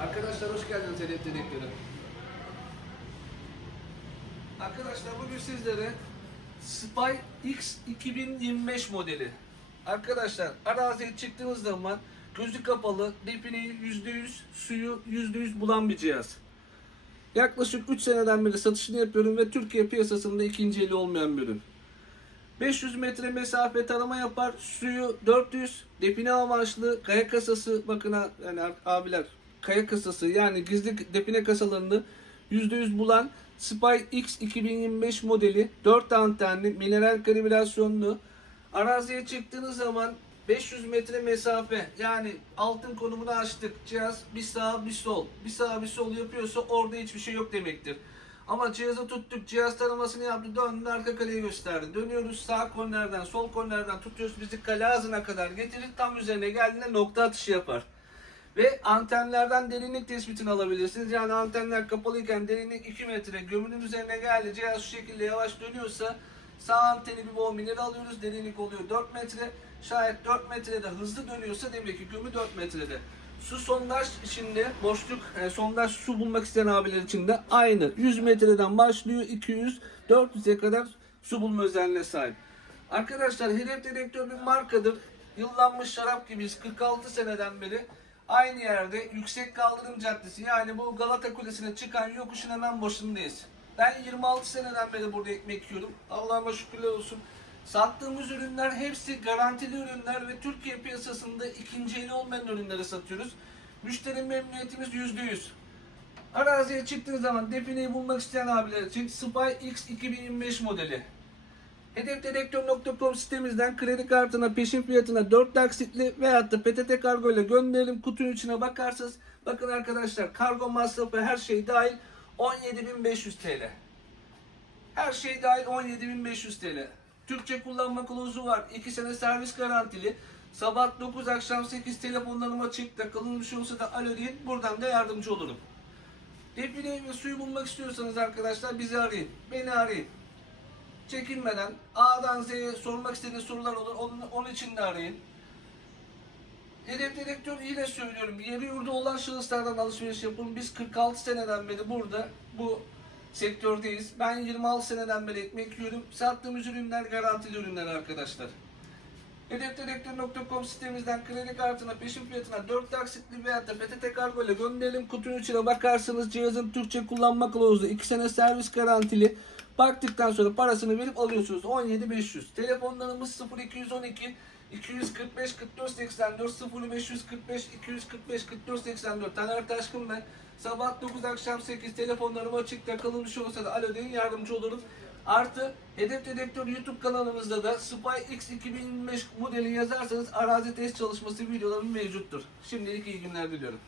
Arkadaşlar hoş geldiniz Hedef Dedektörü. Arkadaşlar bugün sizlere Spy X 2025 modeli. Arkadaşlar araziye çıktığınız zaman gözü kapalı, defineyi %100, suyu %100 bulan bir cihaz. Yaklaşık 3 seneden beri satışını yapıyorum ve Türkiye piyasasında ikinci eli olmayan bir ürün. 500 metre mesafe tarama yapar. Suyu 400. Define amaçlı kaya kasası bakın yani abiler kaya kasası yani gizli define kasalarını %100 bulan Spy X 2025 modeli 4 antenli mineral kalibrasyonlu araziye çıktığınız zaman 500 metre mesafe yani altın konumunu açtık. Cihaz bir sağ bir sol bir sağ bir sol yapıyorsa orada hiçbir şey yok demektir. Ama cihazı tuttuk, cihaz taramasını yaptı, döndü, arka kaleyi gösterdi. Dönüyoruz sağ kornerden, sol kornerden tutuyoruz bizi kale ağzına kadar getirir. Tam üzerine geldiğinde nokta atışı yapar. Ve antenlerden derinlik tespitini alabilirsiniz. Yani antenler kapalıyken derinlik 2 metre gömünün üzerine geldi. Cihaz şu şekilde yavaş dönüyorsa sağ anteni bir bombinleri alıyoruz. Derinlik oluyor 4 metre. Şayet 4 metrede hızlı dönüyorsa demek ki gömü 4 metrede. Su sondaj içinde boşluk e, sondaj su bulmak isteyen abiler için de aynı. 100 metreden başlıyor 200 400'e kadar su bulma özelliğine sahip. Arkadaşlar hedef dedektör bir markadır. Yıllanmış şarap gibiyiz 46 seneden beri. Aynı yerde Yüksek Kaldırım Caddesi yani bu Galata Kulesi'ne çıkan yokuşun hemen başındayız. Ben 26 seneden beri burada ekmek yiyorum. Allah'ıma şükürler olsun. Sattığımız ürünler hepsi garantili ürünler ve Türkiye piyasasında ikinci eli olmayan ürünleri satıyoruz. Müşteri memnuniyetimiz %100. Araziye çıktığınız zaman defineyi bulmak isteyen abiler için Spy X 2025 modeli. Hedefdedektör.com sitemizden kredi kartına peşin fiyatına 4 taksitli veyahut da PTT kargo ile gönderelim. Kutunun içine bakarsınız. Bakın arkadaşlar kargo masrafı her şey dahil 17.500 TL. Her şey dahil 17.500 TL. Türkçe kullanma kılavuzu var. 2 sene servis garantili. Sabah 9 akşam 8 telefonlarım açık. Takılmış olsa da alo deyin. Buradan da yardımcı olurum. Defineyi ve suyu bulmak istiyorsanız arkadaşlar bizi arayın. Beni arayın. Çekinmeden A'dan Z'ye sormak istediğiniz sorular olur. Onun, onun için de arayın. Hedef dedektör yine söylüyorum. Yeri yurdu olan şahıslardan alışveriş yapın. Biz 46 seneden beri burada bu sektördeyiz. Ben 26 seneden beri ekmek yiyorum. Sattığımız ürünler garantili ürünler arkadaşlar. Hedefdedektör.com sitemizden kredi kartına peşin fiyatına 4 taksitli veya da PTT kargo ile gönderelim. Kutunun içine bakarsınız cihazın Türkçe kullanma kılavuzu 2 sene servis garantili. Baktıktan sonra parasını verip alıyorsunuz 17500. Telefonlarımız 0212 245 44 84 0545 245 44 84 Taner Taşkın ben. Sabah 9 akşam 8 telefonlarım açık takılmış olsa da alo deyin yardımcı olurum. Artı Hedef Dedektör YouTube kanalımızda da Spy X 2025 modeli yazarsanız arazi test çalışması videolarım mevcuttur. Şimdilik iyi günler diliyorum.